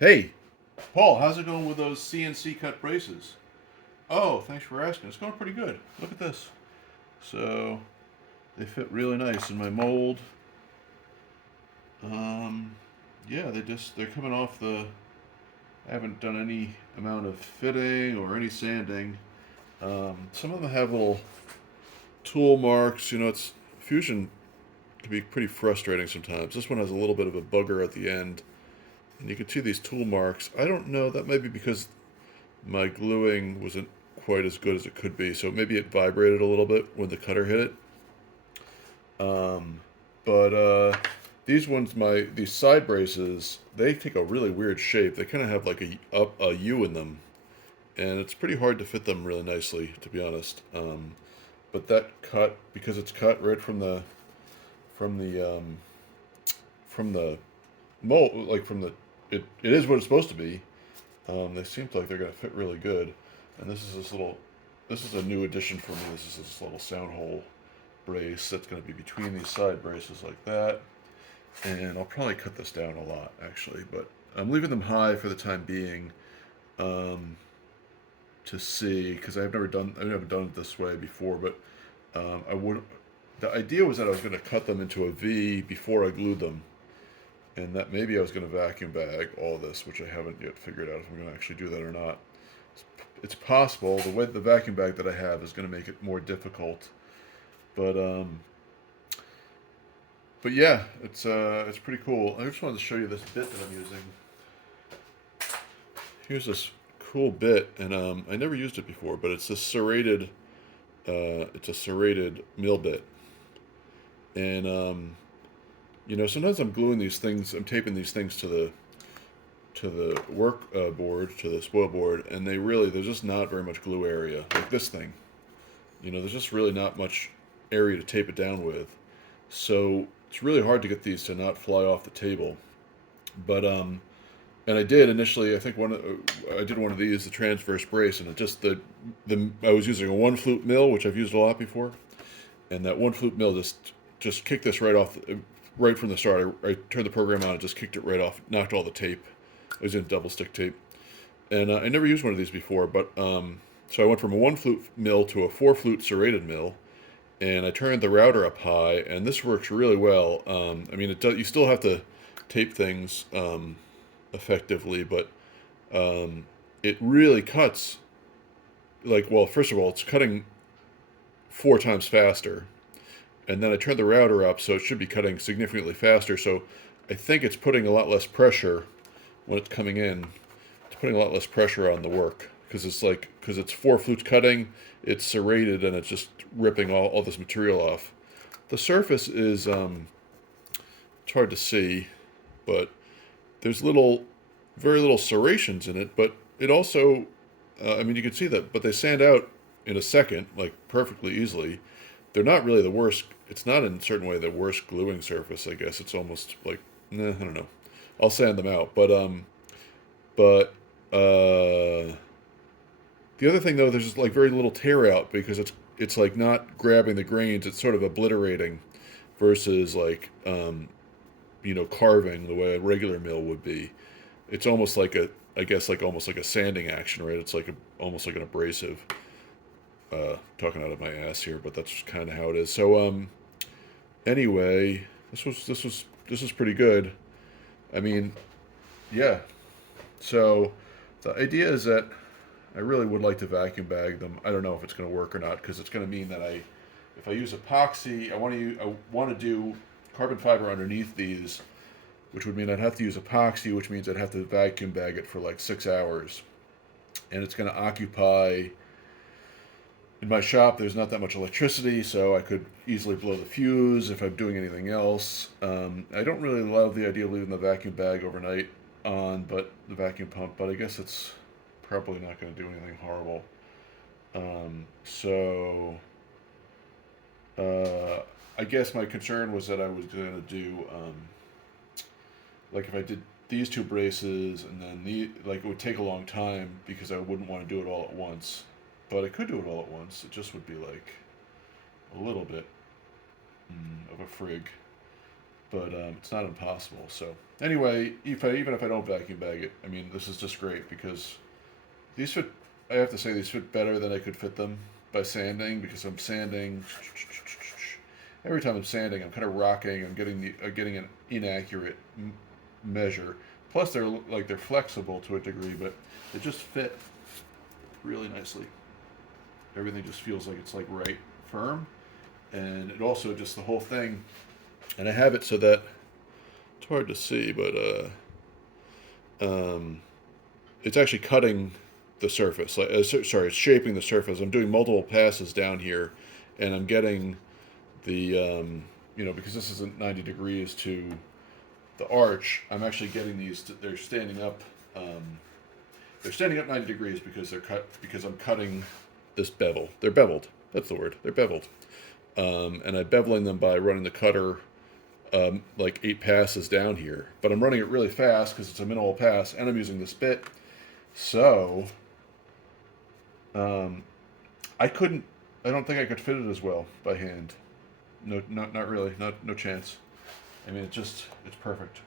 Hey, Paul, how's it going with those CNC cut braces? Oh, thanks for asking. It's going pretty good. Look at this. So they fit really nice in my mold. Um, yeah, they're coming off the. I haven't done any amount of fitting or any sanding. Some of them have little tool marks. It's fusion can be pretty frustrating sometimes. This one has a little bit of a bugger at the end, and you can see these tool marks. I don't know. That may be because my gluing wasn't quite as good as it could be, so maybe it vibrated a little bit when the cutter hit it. Um, but these side braces, they take a really weird shape. They kind of have like a U in them, and it's pretty hard to fit them really nicely, to be honest. But that cut, because it's cut right from the from the mold, like from the it is what it's supposed to be. They seem like they're gonna fit really good. And this is a new addition for me. This is this little sound hole brace that's gonna be between these side braces like that. And I'll probably cut this down a lot actually, but I'm leaving them high for the time being, um, to see because I've never done it this way before, but I would. The idea was that I was going to cut them into a V before I glued them, and that maybe I was going to vacuum bag all this, which I haven't yet figured out if I'm going to actually do that or not. It's possible. The way the vacuum bag that I have is going to make it more difficult, but yeah, it's pretty cool. I just wanted to show you this bit that I'm using. Here's this cool bit, and I never used it before, but it's this serrated. It's a serrated mill bit, and sometimes I'm gluing these things. I'm taping these things to the work board, to the spoil board, and there's just not very much glue area. Like this thing, there's just really not much area to tape it down with. So it's really hard to get these to not fly off the table. But and I did initially. I think I did one of these, the transverse brace, and it just the I was using a one flute mill, which I've used a lot before, and that one flute mill just kicked this right off, right from the start. I turned the program on, and just kicked it right off, knocked all the tape. I was in double stick tape, and I never used one of these before, but so I went from a one flute mill to a four flute serrated mill, and I turned the router up high, and this works really well. I mean, you still have to tape things effectively, but it really cuts. Like, well, first of all, it's cutting four times faster, and then I turned the router up, so it should be cutting significantly faster. So I think it's putting a lot less pressure when it's coming in. It's putting a lot less pressure on the work because it's four flutes cutting, it's serrated, and it's just ripping all this material off. The surface is it's hard to see, but there's very little serrations in it. But it also, I mean, you can see that, but they sand out in a second, like perfectly easily. They're not really the worst. It's not in a certain way the worst gluing surface. I guess it's almost like, I don't know. I'll sand them out, but the other thing though, there's just like very little tear out because it's like not grabbing the grains. It's sort of obliterating, versus like carving the way a regular mill would be. It's almost like I guess like almost like a sanding action, right? It's like almost like an abrasive. Talking out of my ass here, but that's kind of how it is. So anyway, this was pretty good. I mean, yeah. So the idea is that I really would like to vacuum bag them. I don't know if it's going to work or not because it's going to mean that if I use epoxy, I want to do carbon fiber underneath these, which would mean I'd have to use epoxy, which means I'd have to vacuum bag it for like 6 hours, and it's going to occupy. In my shop, there's not that much electricity, so I could easily blow the fuse if I'm doing anything else. I don't really love the idea of leaving the vacuum bag overnight on, but the vacuum pump. But I guess it's probably not going to do anything horrible. So I guess my concern was that I was going to do like if I did these two braces and then like it would take a long time because I wouldn't want to do it all at once. But I could do it all at once. It just would be like a little bit of a frig. but it's not impossible. So anyway, even if I don't vacuum bag it, I mean, this is just great because these fit. I have to say these fit better than I could fit them by sanding, because I'm sanding. Every time I'm sanding, I'm kind of rocking. I'm getting an inaccurate measure. Plus, they're flexible to a degree, but they just fit really nicely. Everything just feels like it's like right firm, and it also just the whole thing. And I have it so that it's hard to see, but it's actually cutting the surface. Like, sorry, it's shaping the surface. I'm doing multiple passes down here, and I'm getting the because this isn't 90 degrees to the arch. I'm actually getting these. They're standing up. They're standing up 90 degrees because I'm cutting this bevel. They're beveled. That's the word. They're beveled. And I'm beveling them by running the cutter like 8 passes down here. But I'm running it really fast because it's a minimal pass, and I'm using this bit. So I couldn't. I don't think I could fit it as well by hand. No, not really. No chance. I mean, it's perfect.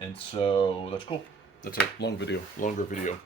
And so that's cool. That's a longer video.